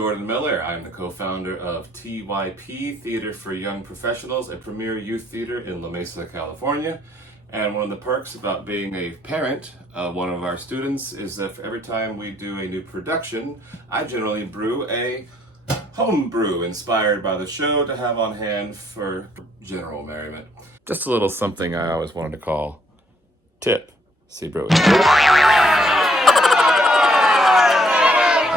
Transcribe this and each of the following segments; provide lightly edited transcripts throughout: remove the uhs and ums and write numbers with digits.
Jordan Miller. I'm the co-founder of TYP, Theater for Young Professionals, a premier youth theater in La Mesa, California. And one of the perks about being a parent of one of our students is that for every time we do a new production, I generally brew a home brew inspired by the show to have on hand for general merriment. Just a little something I always wanted to call TYPsy brewing.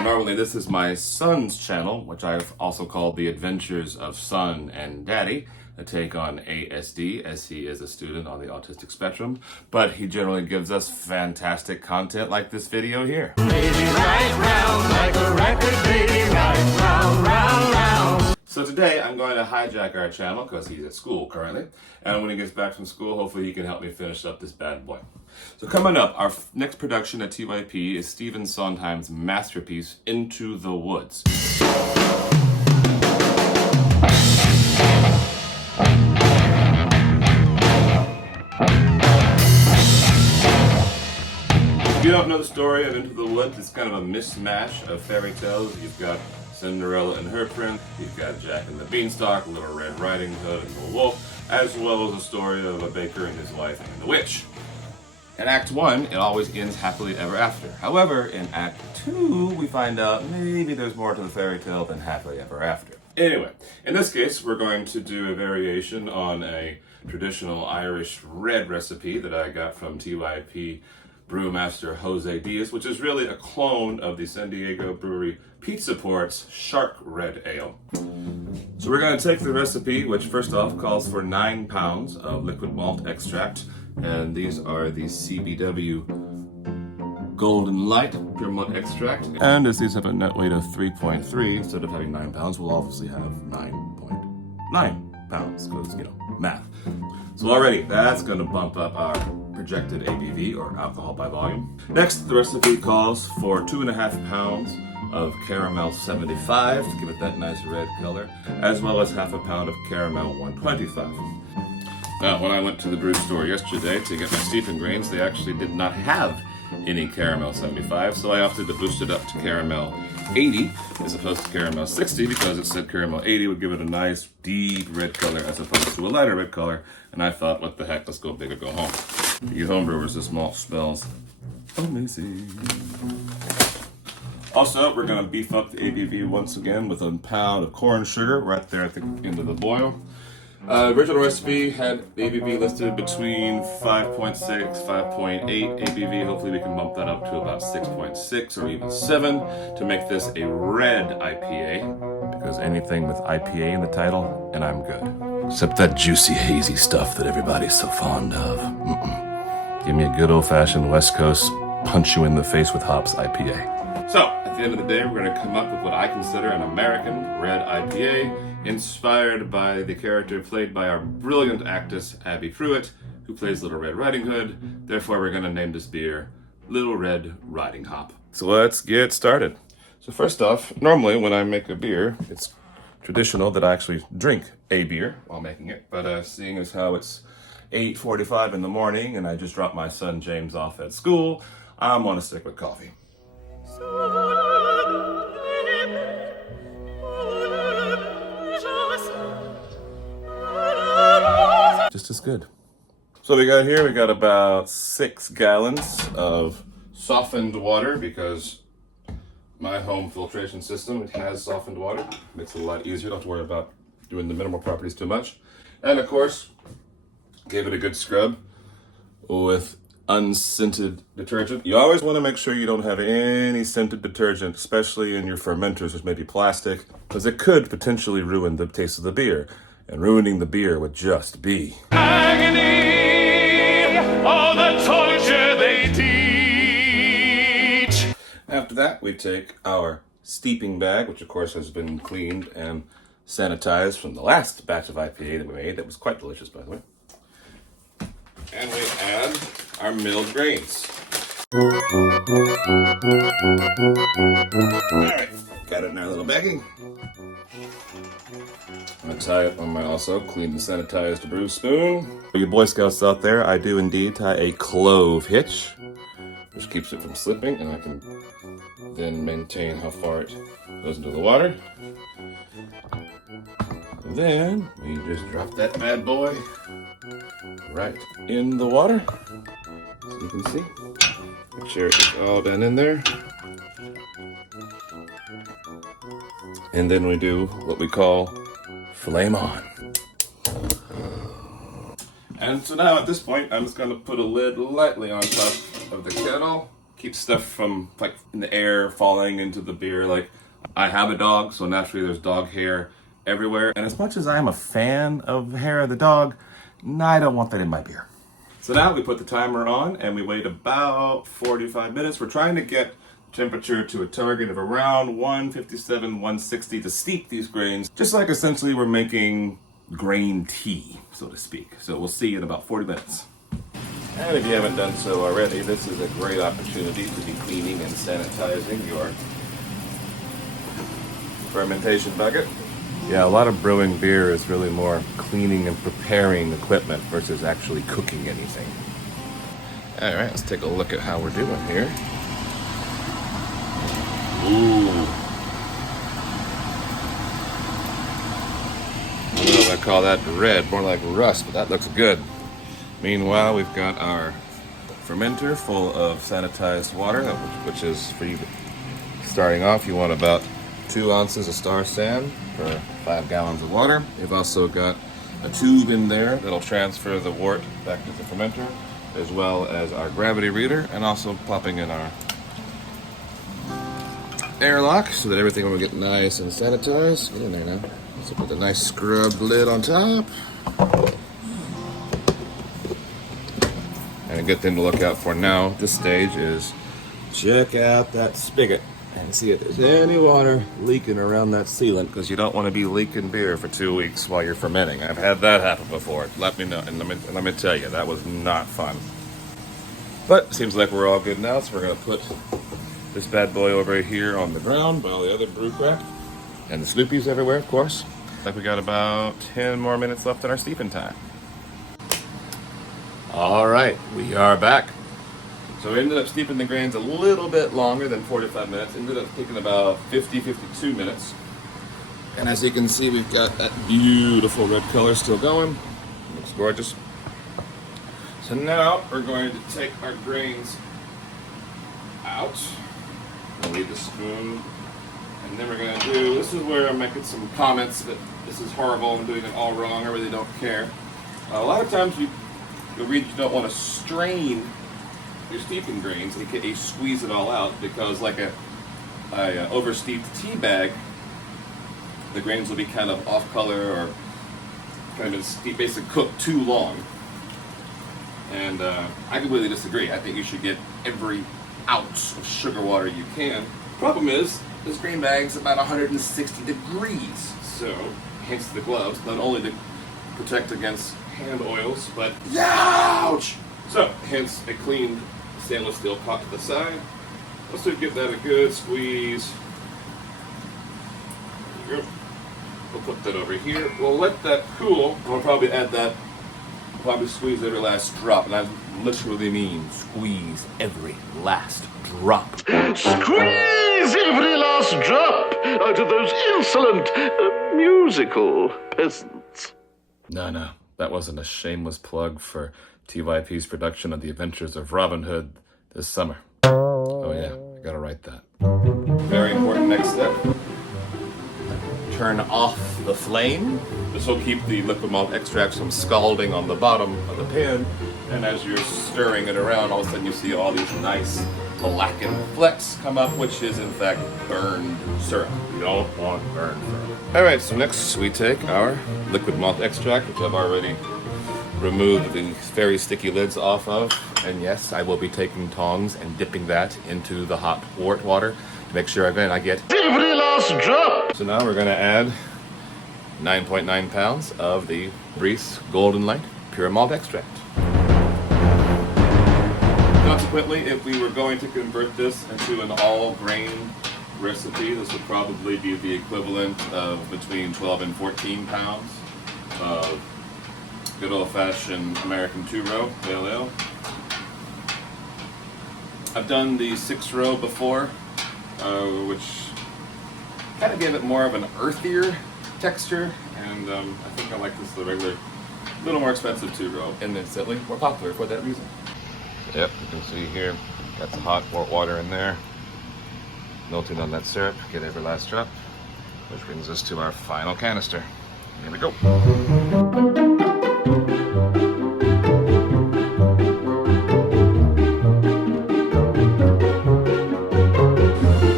Normally this is my son's channel, which I've also called The Adventures of Son and Daddy, a take on ASD, as he is a student on the autistic spectrum, but he generally gives us fantastic content like this video here. Baby, right round, like a record, baby, right round, round, round. So today I'm going to hijack our channel because he's at school currently, and when he gets back from school, hopefully he can help me finish up this bad boy. So coming up, our next production at TYP is Stephen Sondheim's masterpiece, Into the Woods. If you don't know the story of Into the Woods, it's kind of a mishmash of fairy tales. You've got Cinderella and her prince, you've got Jack and the Beanstalk, Little Red Riding Hood and the Wolf, as well as a story of a baker and his wife and the witch. In Act 1, it always ends happily ever after. However, in Act 2, we find out maybe there's more to the fairy tale than happily ever after. Anyway, in this case, we're going to do a variation on a traditional Irish red recipe that I got from TYP brewmaster Jose Diaz, which is really a clone of the San Diego brewery Pizza Port's Shark Red Ale. So we're going to take the recipe, which first off calls for 9 pounds of liquid malt extract, and these are the CBW Golden Light pure malt extract. And as these have a net weight of 3.3, instead of having 9 pounds, we'll obviously have 9.9 pounds, because, you know, math. So already, that's going to bump up our projected ABV, or alcohol by volume. Next, the recipe calls for 2.5 pounds of caramel 75 to give it that nice red color, as well as half a pound of caramel 125. Now, when I went to the brew store yesterday to get my steeping grains, they actually did not have any caramel 75, so I opted to boost it up to caramel 80 as opposed to caramel 60 because it said caramel 80 would give it a nice deep red color as opposed to a lighter red color, and I thought, what the heck, let's go big or go home. For you homebrewers, this malt smells amazing. Also, we're going to beef up the ABV once again with a pound of corn sugar right there at the end of the boil. Original recipe had ABV listed between 5.6, 5.8 ABV. Hopefully we can bump that up to about 6.6 or even 7 to make this a red IPA, because anything with IPA in the title, and I'm good. Except that juicy, hazy stuff that everybody's so fond of. Give me a good old-fashioned West Coast, punch you in the face with hops IPA. So, at the end of the day, we're going to come up with what I consider an American red IPA, inspired by the character played by our brilliant actress, Abby Pruitt, who plays Little Red Riding Hood. Therefore, we're going to name this beer Little Red Riding Hop. So let's get started. So first off, normally when I make a beer, it's traditional that I actually drink a beer while making it. But seeing as how it's 8:45 in the morning and I just dropped my son James off at school, I'm going to stick with coffee. Just as good. So we got about 6 gallons of softened water, because my home filtration system, it has softened water. Makes it a lot easier, don't have to worry about doing the mineral properties too much. And of course, gave it a good scrub with unscented detergent. You always want to make sure you don't have any scented detergent, especially in your fermenters, which may be plastic, because it could potentially ruin the taste of the beer. And ruining the beer would just be agony, all the torture they teach. After that, we take our steeping bag, which of course has been cleaned and sanitized from the last batch of IPA that we made. That was quite delicious, by the way. And we add our milled grains. Alright, got it in our little baggie. I'm going to tie it on my also clean and sanitized brew spoon. For you Boy Scouts out there, I do indeed tie a clove hitch which keeps it from slipping, and I can then maintain how far it goes into the water. And then we just drop that bad boy right in the water, so you can see. Make sure it's all done in there. And then we do what we call flame on. And so now at this point, I'm just gonna put a lid lightly on top of the kettle. Keep stuff from, like, in the air falling into the beer. Like, I have a dog, so naturally there's dog hair everywhere. And as much as I'm a fan of the hair of the dog, I don't want that in my beer. So now we put the timer on and we wait about 45 minutes. We're trying to get temperature to a target of around 157, 160 to steep these grains. Just like essentially we're making grain tea, so to speak. So we'll see in about 40 minutes. And if you haven't done so already, this is a great opportunity to be cleaning and sanitizing your fermentation bucket. Yeah, a lot of brewing beer is really more cleaning and preparing equipment versus actually cooking anything. All right, let's take a look at how we're doing here. Ooh. I don't know if I call that red, more like rust, but that looks good. Meanwhile, we've got our fermenter full of sanitized water, which is for you. Starting off, you want about 2 ounces of star sand per 5 gallons of water. We've also got a tube in there that'll transfer the wort back to the fermenter, as well as our gravity reader, and also popping in our airlock so that everything will get nice and sanitized. Get in there now. So put the nice scrubbed lid on top. And a good thing to look out for now at this stage is check out that spigot and see if there's any water leaking around that sealant, because you don't want to be leaking beer for 2 weeks while you're fermenting. I've had that happen before. Let me know, and let me tell you, that was not fun. But it seems like we're all good now, so we're going to put this bad boy over here on the ground by all the other brew craft and the Sloopies everywhere, of course. Like we got about 10 more minutes left in our steeping time. All right, we are back. So we ended up steeping the grains a little bit longer than 45 minutes. Ended up taking about 52 minutes. And as you can see, we've got that beautiful red color still going. Looks gorgeous. So now we're going to take our grains out. We'll leave the spoon. And then we're going to do, this is where I'm making some comments that this is horrible, I'm doing it all wrong, I really don't care. A lot of times you'll read you don't want to strain your steeping grains and you squeeze it all out, because like a oversteeped tea bag, the grains will be kind of off color or kind of steep, basically cooked too long. And I completely disagree. I think you should get every ounce of sugar water you can. Problem is, this grain bag's about 160 degrees, so hence the gloves, not only to protect against hand oils, but ouch! So hence a clean stainless steel pot to the side. Let's just give that a good squeeze. There you go. We'll put that over here. We'll let that cool. We'll probably add that. Probably squeeze every last drop, and I literally mean squeeze every last drop. Squeeze every last drop out of those insolent musical peasants. No, that wasn't a shameless plug for TYP's production of The Adventures of Robin Hood this summer. Oh yeah, I gotta write that. Very important next step. Turn off the flame. This will keep the liquid malt extracts from scalding on the bottom of the pan. And as you're stirring it around, all of a sudden you see all these nice blackened flecks come up, which is in fact burned syrup. You don't want burned syrup. All right, so next we take our liquid malt extract, which I've already removed the very sticky lids off of. And yes, I will be taking tongs and dipping that into the hot wort water to make sure again I get every last drop. So now we're going to add 9.9 pounds of the Brews Golden Light Pure Malt Extract. Consequently, if we were going to convert this into an all-grain recipe, this would probably be the equivalent of between 12 and 14 pounds of good old-fashioned American two-row pale ale. I've done the 6-row before, which kind of gave it more of an earthier texture, and I think I like this the regular, a little more expensive 2-row, and instantly more popular for that reason. Yep, you can see here, got the hot water in there, melting on that syrup, get every last drop, which brings us to our final canister. Here we go.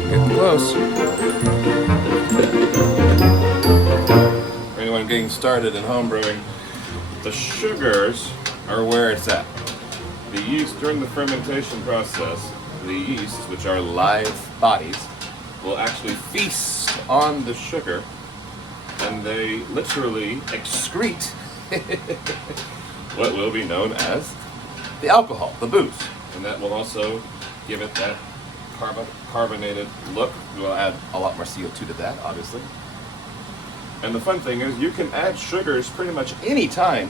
Getting close. For anyone getting started in home brewing, the sugars are where it's at. The yeast, during the fermentation process, the yeast, which are live bodies, will actually feast on the sugar, and they literally excrete what will be known as the alcohol, the booze. And that will also give it that carbonated look. We'll add a lot more CO2 to that, obviously. And the fun thing is you can add sugars pretty much any time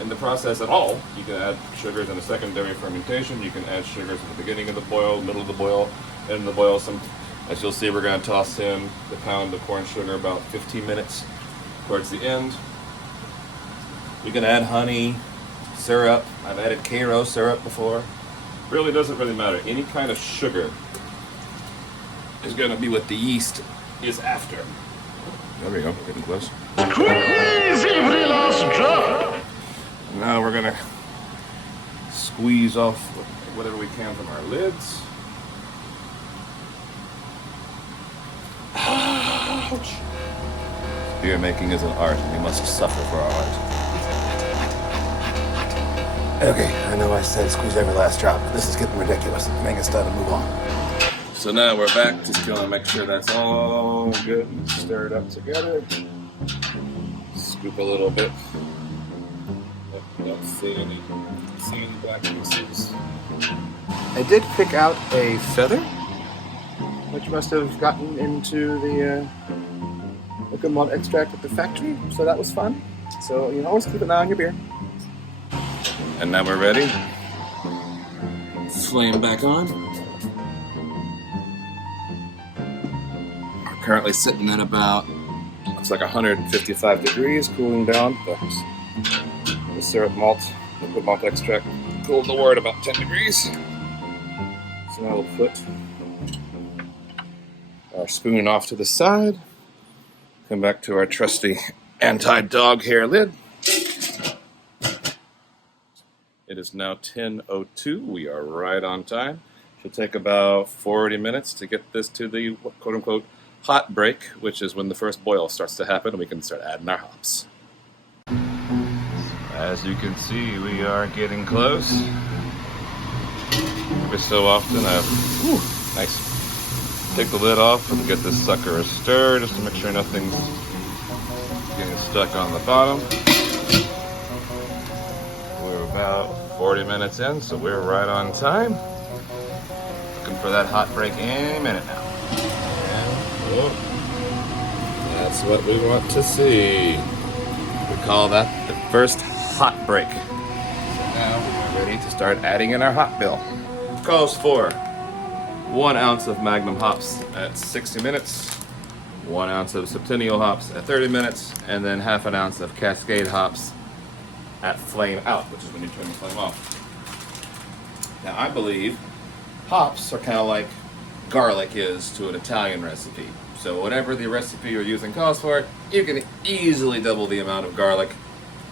in the process at all. You can add sugars in a secondary fermentation. You can add sugars at the beginning of the boil, middle of the boil, end of the boil. As you'll see, we're going to toss in the pound of corn sugar about 15 minutes towards the end. We can add honey, syrup. I've added Karo syrup before. Really doesn't really matter. Any kind of sugar is going to be what the yeast is after. There we go, getting close. Squeeze every last drop. Now we're going to squeeze off whatever we can from our lids. Ouch. Beer making is an art, and we must suffer for our art. Okay, I know I said squeeze every last drop, but this is getting ridiculous. I think it's time to move on. So now we're back, just going to make sure that's all good and stirred up together. Scoop a little bit. Don't see any black pieces. I did pick out a feather, which must have gotten into the liquid malt extract at the factory, so that was fun. So you always keep an eye on your beer. And now we're ready. Flame back on. We're currently sitting at about, looks like 155 degrees, cooling down. The syrup malt, liquid malt extract, cooled the wort about 10 degrees. So now we'll put our spoon off to the side. Come back to our trusty anti-dog hair lid. It is now 10:02. We are right on time. Should take about 40 minutes to get this to the quote-unquote hot break, which is when the first boil starts to happen and we can start adding our hops. As you can see, we are getting close. Every so often nice. Take the lid off and get this sucker a stir just to make sure nothing's getting stuck on the bottom. We're about 40 minutes in, so we're right on time. Looking for that hot break any minute now. And that's what we want to see. We call that the first hot break. So now we're ready to start adding in our hop bill. It calls for 1 ounce of Magnum hops at 60 minutes, 1 ounce of Centennial hops at 30 minutes, and then half an ounce of Cascade hops at flame out, which is when you turn the flame off. Now I believe hops are kind of like garlic is to an Italian recipe. So whatever the recipe you're using calls for, you can easily double the amount of garlic,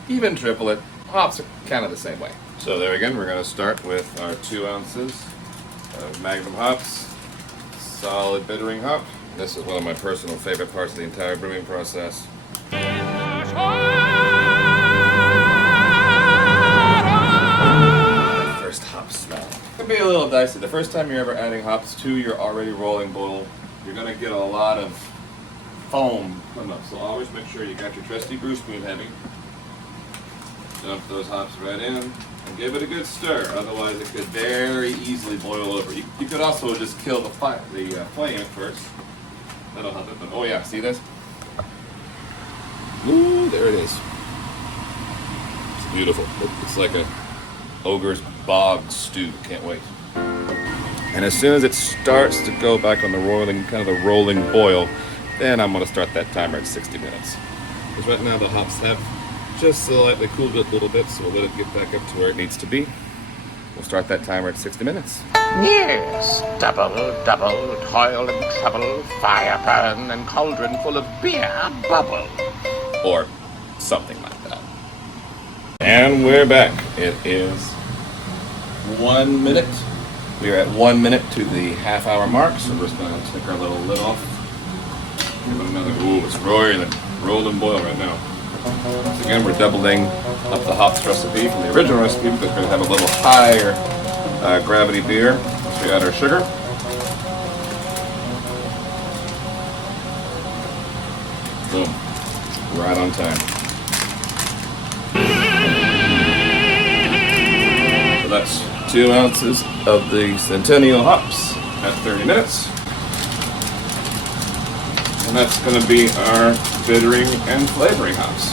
even triple it. Hops are kind of the same way. So there again, we're going to start with our 2 ounces of Magnum hops, solid bittering hop. This is one of my personal favorite parts of the entire brewing process. First hop smell. It can be a little dicey. The first time you're ever adding hops to your already rolling boil, you're going to get a lot of foam come up. So always make sure you got your trusty brew spoon heavy. Dump those hops right in and give it a good stir. Otherwise, it could very easily boil over. You could also just kill the flame at first. That'll help it. But oh yeah, see this? Ooh, there it is. It's beautiful. It's like a ogre's bog stew. Can't wait. And as soon as it starts to go back on the rolling, kind of the rolling boil, then I'm going to start that timer at 60 minutes. Because right now the hops have just slightly cooled it a little bit, so we'll let it get back up to where it needs to be. We'll start that timer at 60 minutes. Yes, double, toil and trouble, fire burn and cauldron full of beer bubble. Or something like that. And we're back. It is 1 minute. We are at 1 minute to the half-hour mark, so we're just going to take our little lid off. Give it another, ooh, it's rolling boil right now. So again, we're doubling up the hops recipe from the original recipe because we're going to have a little higher gravity beer. So we add our sugar. Boom. Right on time. So that's 2 ounces of the Centennial hops at 30 minutes. And that's going to be our bittering and flavoring hops.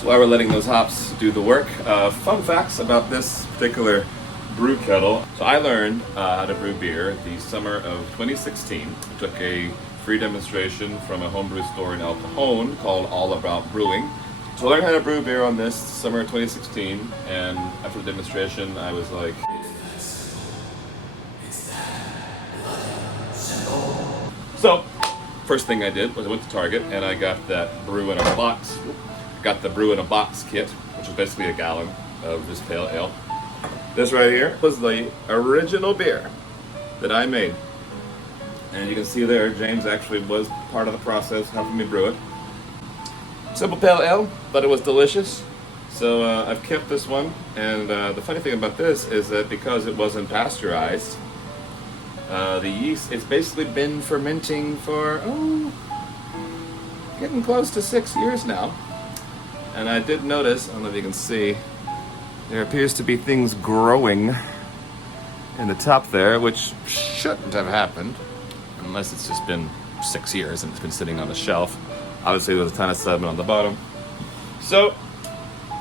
So while we're letting those hops do the work, fun facts about this particular brew kettle. So I learned how to brew beer the summer of 2016. I took a free demonstration from a homebrew store in El Cajon called All About Brewing. So I learned how to brew beer on this summer of 2016, and after the demonstration I was like, so first thing I did was I went to Target and I got that brew in a box. Got the brew in a box kit, which is basically a gallon of this pale ale. This right here was the original beer that I made. And you can see there, James actually was part of the process, helping me brew it. Simple pale ale, but it was delicious. So I've kept this one. And the funny thing about this is that because it wasn't pasteurized, the yeast, it's basically been fermenting for, getting close to 6 years now. And I did notice, I don't know if you can see, there appears to be things growing in the top there, which shouldn't have happened, unless it's just been 6 years and it's been sitting on the shelf. Obviously there's a ton of sediment on the bottom. So,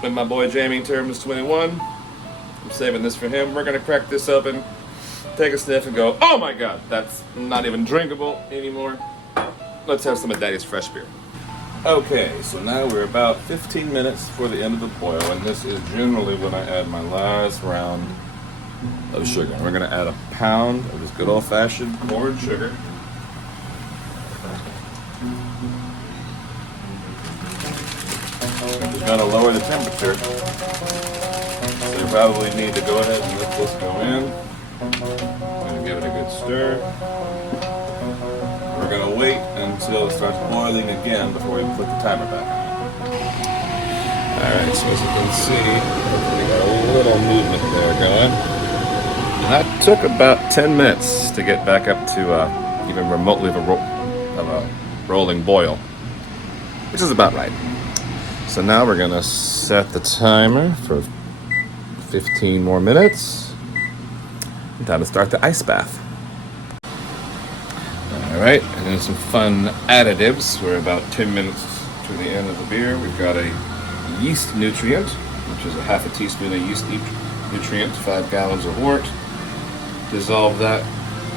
when my boy Jamie turns 21, I'm saving this for him. We're gonna crack this open, take a sniff and go, oh my god, that's not even drinkable anymore. Let's have some of Daddy's fresh beer. Okay, so now we're about 15 minutes before the end of the boil, and this is generally when I add my last round of sugar. And we're going to add a pound of this good old-fashioned corn sugar. Just got to lower the temperature, so you probably need to go ahead and let this go in. I'm going to give it a good stir. We're going to wait until it starts boiling again before we put the timer back on. Alright, so as you can see, we got a little movement there going. That took about 10 minutes to get back up to even remotely of a rolling boil, which is about right. So now we're going to set the timer for 15 more minutes. Time to start the ice bath. Alright, and then some fun additives. We're about 10 minutes to the end of the beer. We've got a yeast nutrient, which is a half a teaspoon of yeast nutrient, 5 gallons of wort. Dissolve that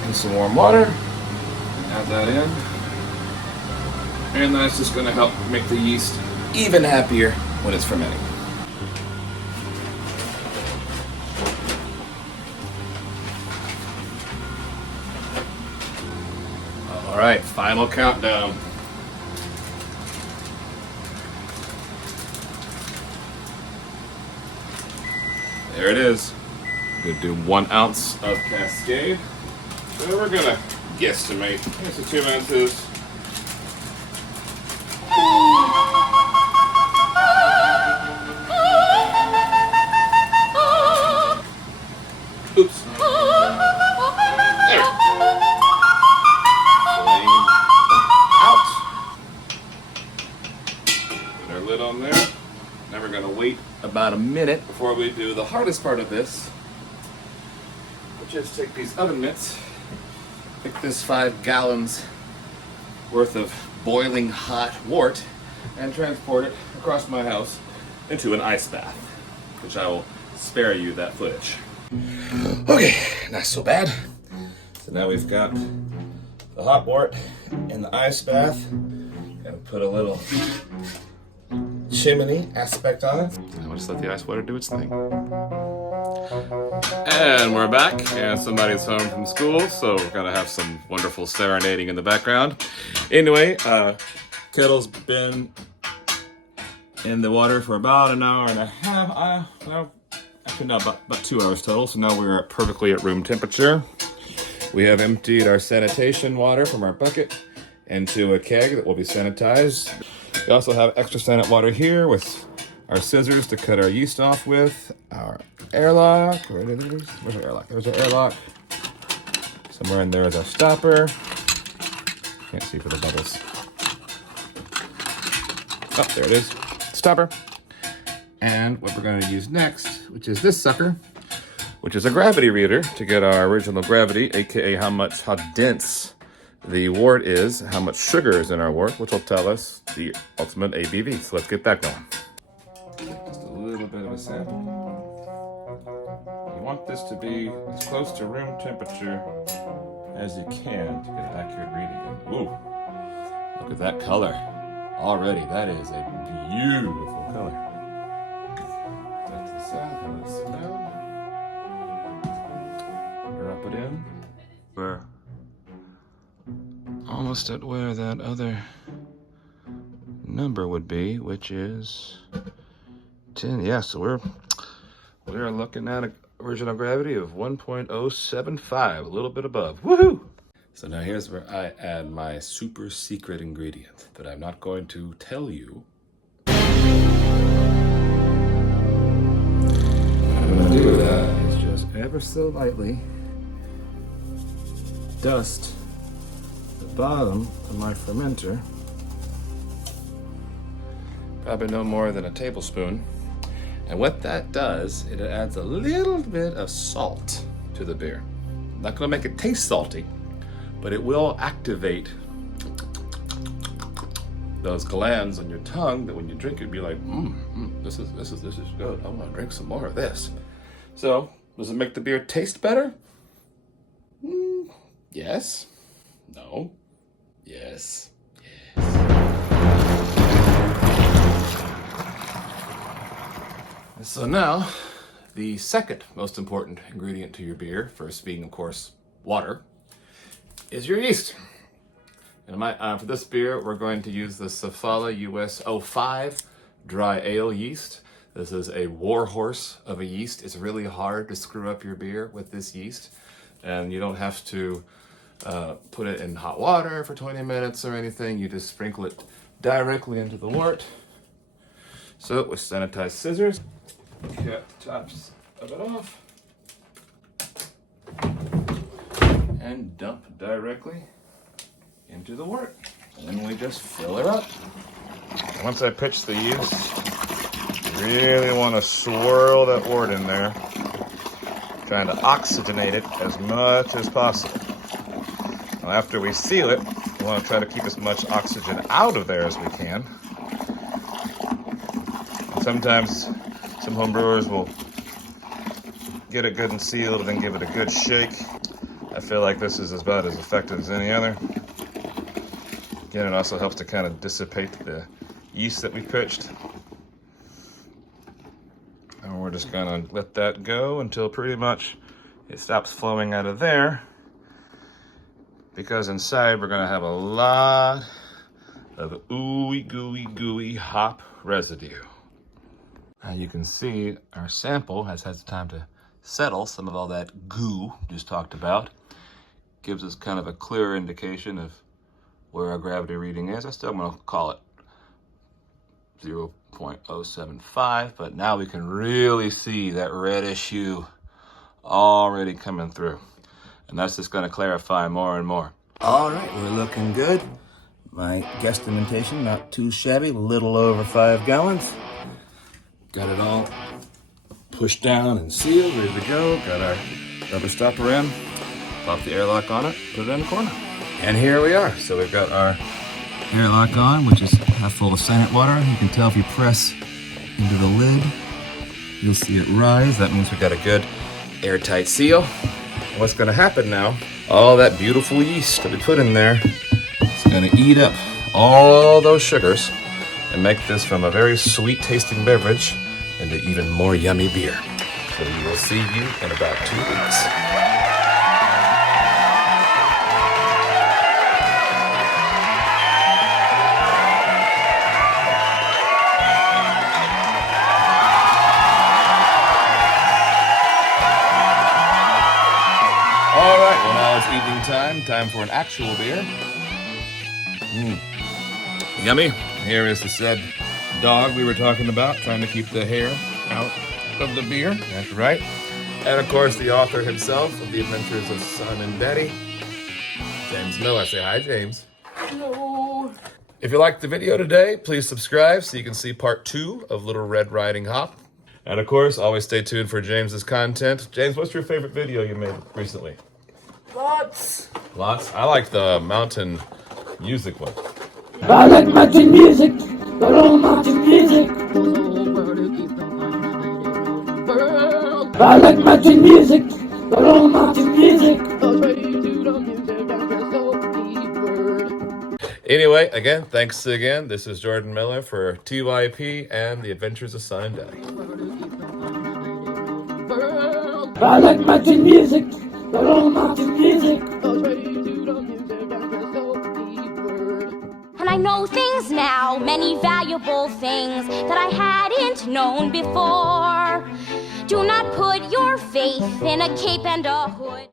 in some warm water. Add that in. And that's just going to help make the yeast even happier when it's fermenting. All right, final countdown. There it is. We're gonna do 1 ounce of Cascade. So we're gonna guesstimate. Here's the 2 ounces. Oops. There. Put our lid on there. Now we're going to wait about a minute before we do the hardest part of this, which is take these oven mitts, pick this 5 gallons worth of boiling hot wort, and transport it across my house into an ice bath, which I will spare you that footage. Okay, not so bad. So now we've got the hot wort and the ice bath. And put a little chimney aspect on it. And we'll just let the ice water do its thing. And we're back, and somebody's home from school, so we're gonna have some wonderful serenading in the background. Anyway, kettle's been in the water for about an hour and a half. Actually, no, about 2 hours total. So now we're perfectly at room temperature. We have emptied our sanitation water from our bucket into a keg that will be sanitized. We also have extra sanit water here with our scissors to cut our yeast off with, our airlock. Where's our airlock? There's our airlock. Somewhere in there is our stopper. Can't see for the bubbles. Oh, there it is. Stopper. And what we're going to use next, which is this sucker, which is a gravity reader to get our original gravity, aka how dense the wort is, how much sugar is in our wort, which will tell us the ultimate ABV. So let's get that going. Just a little bit of a sample. You want this to be as close to room temperature as you can to get an accurate reading. Ooh, look at that color. Already, that is a beautiful color. Back to the side, let it sit down. Drop it in. We're almost at where that other number would be, which is 10. Yeah, so we're looking at an original gravity of 1.075, a little bit above. Woohoo! So now here's where I add my super secret ingredient that I'm not going to tell you. What I'm going to do with that is just ever so lightly dust the bottom of my fermenter. Probably no more than a tablespoon. And what that does, it adds a little bit of salt to the beer. Not going to make it taste salty, but it will activate those glands on your tongue that when you drink it, be like, this is good. I want to drink some more of this. So, does it make the beer taste better? Yes. No. Yes. So now, the second most important ingredient to your beer, first being, of course, water, is your yeast. And for this beer, we're going to use the Safala US 05 dry ale yeast. This is a warhorse of a yeast. It's really hard to screw up your beer with this yeast. And you don't have to put it in hot water for 20 minutes or anything. You just sprinkle it directly into the wort. So with sanitized scissors, cut the tops of it off and dump directly into the wort. And then we just fill her up. Once I pitch the yeast, you really want to swirl that wort in there, trying to oxygenate it as much as possible. Now, after we seal it, we want to try to keep as much oxygen out of there as we can. And sometimes some home brewers will get it good and sealed and then give it a good shake. I feel like this is about as effective as any other. Again, it also helps to kind of dissipate the yeast that we pitched. And we're just gonna let that go until pretty much it stops flowing out of there. Because inside we're gonna have a lot of ooey gooey hop residue. Now you can see our sample has had time to settle some of all that goo just talked about. Gives us kind of a clearer indication of where our gravity reading is. I still am gonna call it 0.075, but now we can really see that reddish hue already coming through. And that's just gonna clarify more and more. All right, we're looking good. My guesstimatation, not too shabby, a little over 5 gallons. Got it all pushed down and sealed, ready to go. Got our rubber stopper in, pop the airlock on it, put it in the corner. And here we are. So we've got our airlock on, which is half full of sanit water. You can tell if you press into the lid, you'll see it rise. That means we've got a good airtight seal. What's gonna happen now, all that beautiful yeast that we put in there is gonna eat up all those sugars and make this from a very sweet tasting beverage into even more yummy beer. So we will see you in about 2 weeks. All right, well now it's evening time. Time for an actual beer. Yummy. Here is the said dog we were talking about, trying to keep the hair out of the beer. That's right. And of course, the author himself of The Adventures of Son and Daddy, James Miller. Say hi, James. Hello. If you liked the video today, please subscribe so you can see part 2 of Little Red Riding Hop. And of course, always stay tuned for James's content. James, what's your favorite video you made recently? Lots. Lots? I like the mountain music one. I like mountain music, but all mountain music. I like mountain music, but all mountain music. Anyway, again, thanks again. This is Jordan Miller for TYP and The Adventures of Son and Daddy. I like mountain music, but all mountain music. And I know things now, many valuable things that I hadn't known before. Do not put your faith in a cape and a hood.